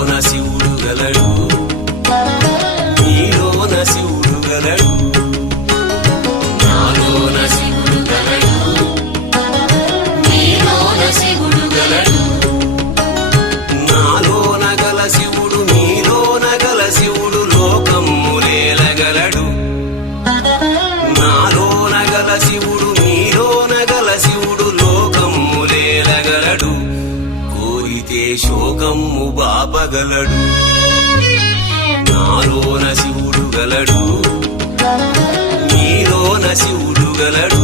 నాలోన శివుడు గలడు, నీలోన శివుడు గలడు. నాలోన శివుడు గలడు, నీలోన శివుడు గలడు. నాలోన గల శివుడు నీలోన గల శివుడు లోకమ్ములేలగలడు. నాలోన గల శివుడు నీలోన గల శివుడు లోకమ్ములేలగలడు. కోరితే శోకమ్ము బాపగలడు. నాలోన శివుడు గలడు, నీలోన శివుడు గలడు.